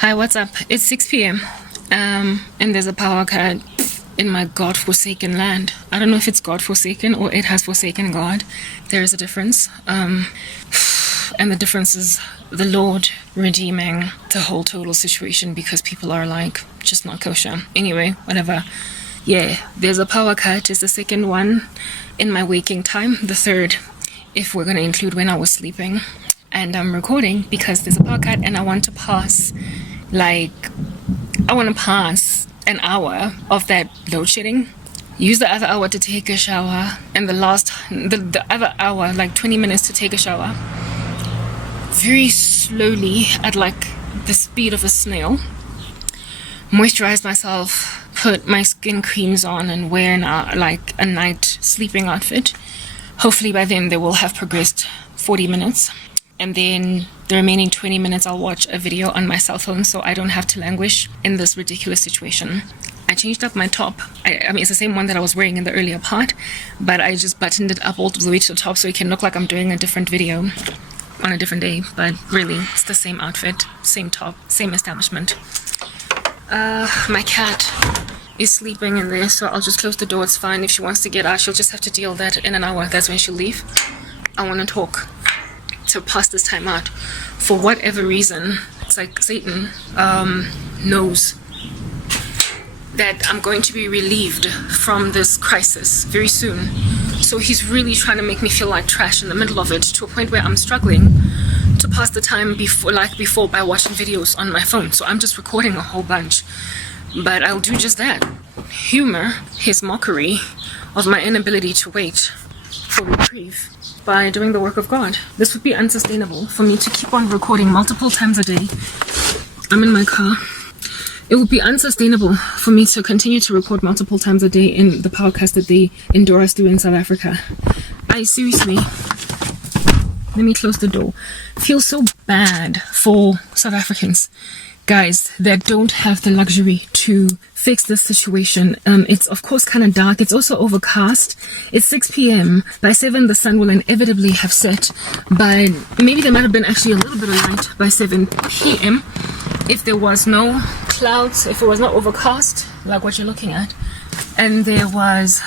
Hi, what's up? It's 6 p.m. And there's a power cut in my God-forsaken land. I don't know if it's God-forsaken or it has forsaken God. There is a difference. And the difference is the Lord redeeming the whole total situation because people are like, just not kosher. Anyway, whatever. Yeah, there's a power cut. It's the second one in my waking time. The third, if we're going to include when I was sleeping. And I'm recording because there's a power cut and I want to pass an hour of that load shedding, use the other hour to take a shower, and the other hour, like 20 minutes to take a shower very slowly at like the speed of a snail, moisturize myself, put my skin creams on, and wear a night sleeping outfit. Hopefully by then they will have progressed 40 minutes. And then the remaining 20 minutes I'll watch a video on my cell phone so I don't have to languish in this ridiculous situation. I changed up my top. I mean, it's the same one that I was wearing in the earlier part, but I just buttoned it up all the way to the top so it can look like I'm doing a different video on a different day. But really, it's the same outfit, same top, same establishment. My cat is sleeping in there, so I'll just close the door. It's fine. If she wants to get out, she'll just have to deal with that in an hour. That's when she'll leave. I want to talk. To pass this time out. For whatever reason, it's like Satan knows that I'm going to be relieved from this crisis very soon. So he's really trying to make me feel like trash in the middle of it, to a point where I'm struggling to pass the time before by watching videos on my phone. So I'm just recording a whole bunch. But I'll do just that. Humor his mockery of my inability to wait for reprieve by doing the work of God. This would be unsustainable for me to keep on recording multiple times a day. I'm in my car. It would be unsustainable for me to continue to record multiple times a day in the podcast that they endure us through in South Africa. I seriously, let me close the door, feel so bad for South Africans, guys, that don't have the luxury to fix this situation. It's of course kind of dark. It's also overcast. It's 6 p.m. By 7 the sun will inevitably have set, but maybe there might have been actually a little bit of light by 7 p.m. if there was no clouds, if it was not overcast like what you're looking at, and there was,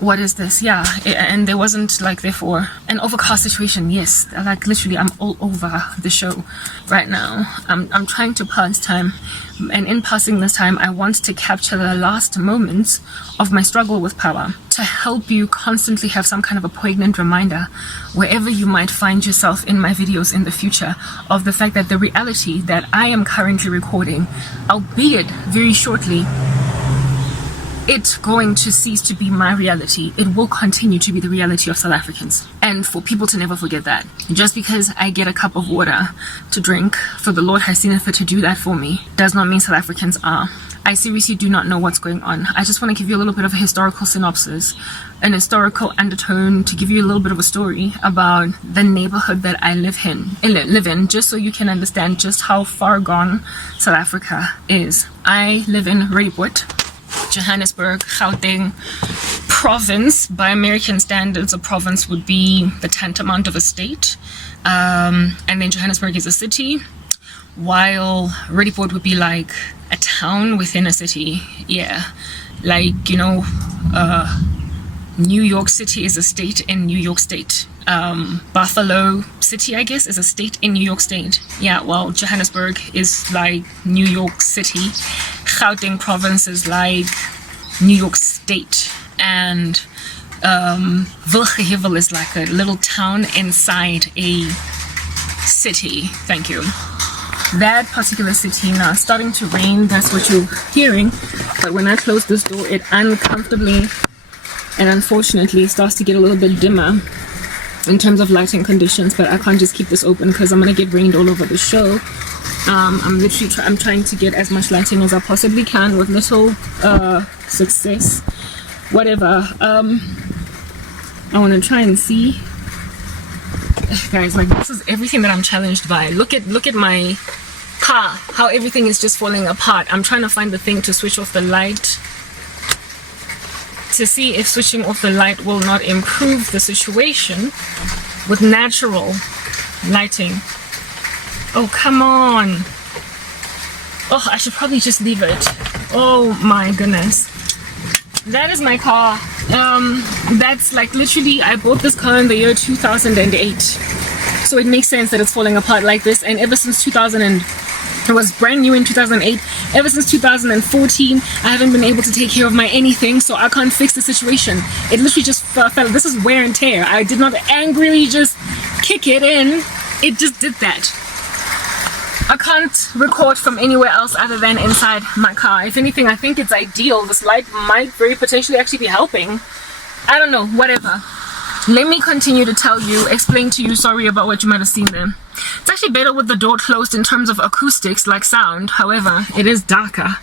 what is this? Yeah, and there wasn't therefore an overcast situation. Yes, literally I'm all over the show right now. I'm trying to pass time, and in passing this time I want to capture the last moments of my struggle with power to help you constantly have some kind of a poignant reminder wherever you might find yourself in my videos in the future of the fact that the reality that I am currently recording, albeit very shortly, it's going to cease to be my reality. It will continue to be the reality of South Africans. And for people to never forget that. Just because I get a cup of water to drink, for the Lord has seen it fit to do that for me, does not mean South Africans are. I seriously do not know what's going on. I just want to give you a little bit of a historical synopsis, an historical undertone, to give you a little bit of a story about the neighborhood that I live in, just so you can understand just how far gone South Africa is. I live in Rooipoort, Johannesburg, Gauteng province. By American standards, a province would be the tantamount of a state, and then Johannesburg is a city, while Rooipoort would be like a town within a city. Yeah, New York City is a state in New York State. Buffalo City, I guess, is a state in New York State. Yeah, well, Johannesburg is like New York City. Gauteng province is like New York State. And Wilgehevel is like a little town inside a city. Thank you. That particular city, now it's starting to rain. That's what you're hearing. But when I close this door, it uncomfortably and unfortunately starts to get a little bit dimmer in terms of lighting conditions, but I can't just keep this open because I'm going to get rained all over the show. I'm trying to get as much lighting as I possibly can with little success. Whatever. I want to try and see. Guys, this is everything that I'm challenged by. Look at my car, how everything is just falling apart. I'm trying to find the thing to switch off the light, to see if switching off the light will not improve the situation with natural lighting. Oh, come on. Oh, I should probably just leave it. Oh my goodness. That is my car. That's like literally, I bought this car in the year 2008. So it makes sense that it's falling apart like this. And ever since it was brand new in 2008. Ever since 2014, I haven't been able to take care of my anything, so I can't fix the situation. It literally just fell. This is wear and tear. I did not angrily just kick it in. It just did that. I can't record from anywhere else other than inside my car. If anything, I think it's ideal. This light might very potentially actually be helping. I don't know, whatever. Let me continue to explain to you, sorry about what you might have seen there. It's actually better with the door closed in terms of acoustics, like sound. However, it is darker.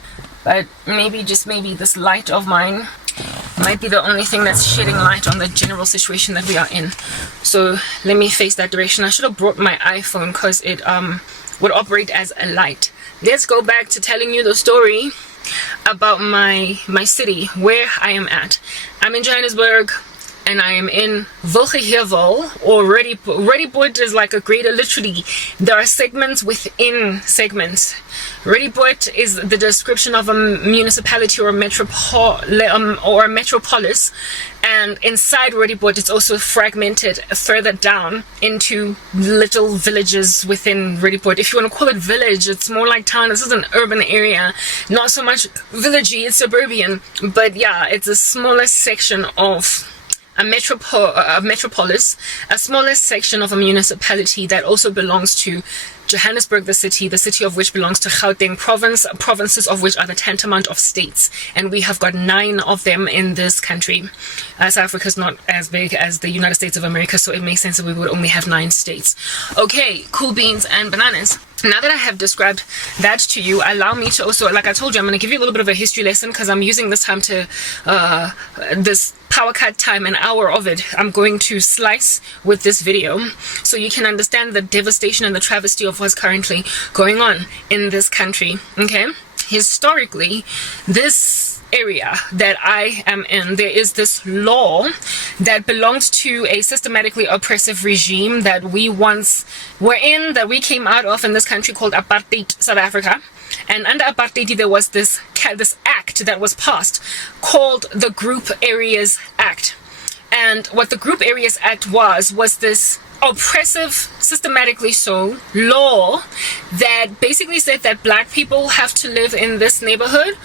But maybe, just maybe, this light of mine might be the only thing that's shedding light on the general situation that we are in. So let me face that direction. I should have brought my iPhone because it would operate as a light. Let's go back to telling you the story about my city, where I am at. I'm in Johannesburg. And I am in Wilgehevel, or Rediport is like a greater, literally, there are segments within segments. Rediport is the description of a municipality or a metropolis, and inside Rediport it's also fragmented further down into little villages within Rediport. If you want to call it village, it's more like town. This is an urban area, not so much villagey, it's suburban, but yeah, it's a smaller section of a metropolis, a smaller section of a municipality that also belongs to Johannesburg, the city of which belongs to Gauteng province, provinces of which are the tantamount of states, and we have got 9 of them in this country. South Africa is not as big as the United States of America, so it makes sense that we would only have 9 states. Okay, cool beans and bananas. Now that I have described that to you, allow me to also, like I told you, I'm going to give you a little bit of a history lesson because I'm using this time to, this power cut time, an hour of it, I'm going to slice with this video so you can understand the devastation and the travesty of what's currently going on in this country. Okay, historically, this area that I am in, there is this law that belongs to a systematically oppressive regime that we once were in, that we came out of in this country called Apartheid, South Africa. And under Apartheid, there was this act that was passed called the Group Areas Act. And what the Group Areas Act was this oppressive, systematically so, law that basically said that black people have to live in this neighborhood.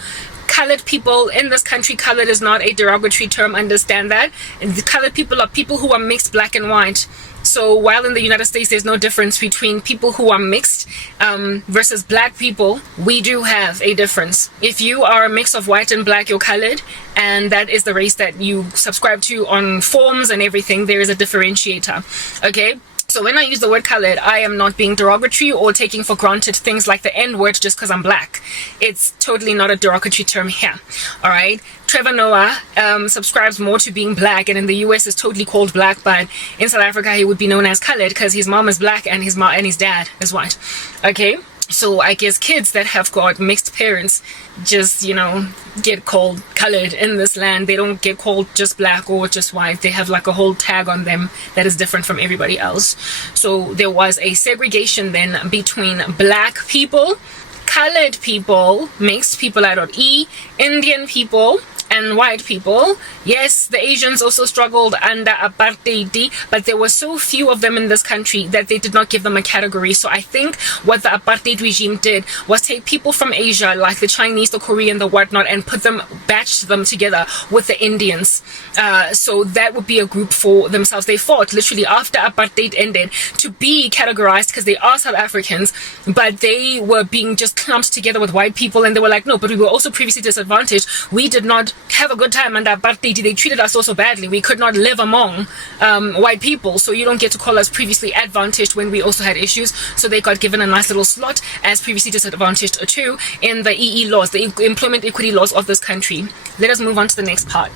Colored people in this country, colored is not a derogatory term, understand that. And the colored people are people who are mixed black and white. So while in the United States there's no difference between people who are mixed versus black people, we do have a difference. If you are a mix of white and black, you're colored, and that is the race that you subscribe to on forms and everything. There is a differentiator. Okay, so when I use the word colored, I am not being derogatory or taking for granted things like the N word just because I'm black. It's totally not a derogatory term here. All right. Trevor Noah subscribes more to being black, and in the US is totally called black, but in South Africa he would be known as colored because his mom is black and his dad is white. Okay, so I guess kids that have got mixed parents just, you know, get called colored in this land. They don't get called just black or just white. They have like a whole tag on them that is different from everybody else. So there was a segregation then between black people, colored people, mixed people, Indian people, and white people. Yes, the Asians also struggled under apartheid, but there were so few of them in this country that they did not give them a category. So I think what the apartheid regime did was take people from Asia, like the Chinese, the Korean, the whatnot, and batched them together with the Indians. So that would be a group for themselves. They fought literally after apartheid ended to be categorized because they are South Africans, but they were being just clumped together with white people, and they were like, no, but we were also previously disadvantaged. We did not have a good time under apartheid. They treated us also badly. We could not live among white people, so you don't get to call us previously advantaged when we also had issues. So they got given a nice little slot as previously disadvantaged too in the EE laws, the employment equity laws of this country. Let us move on to the next part.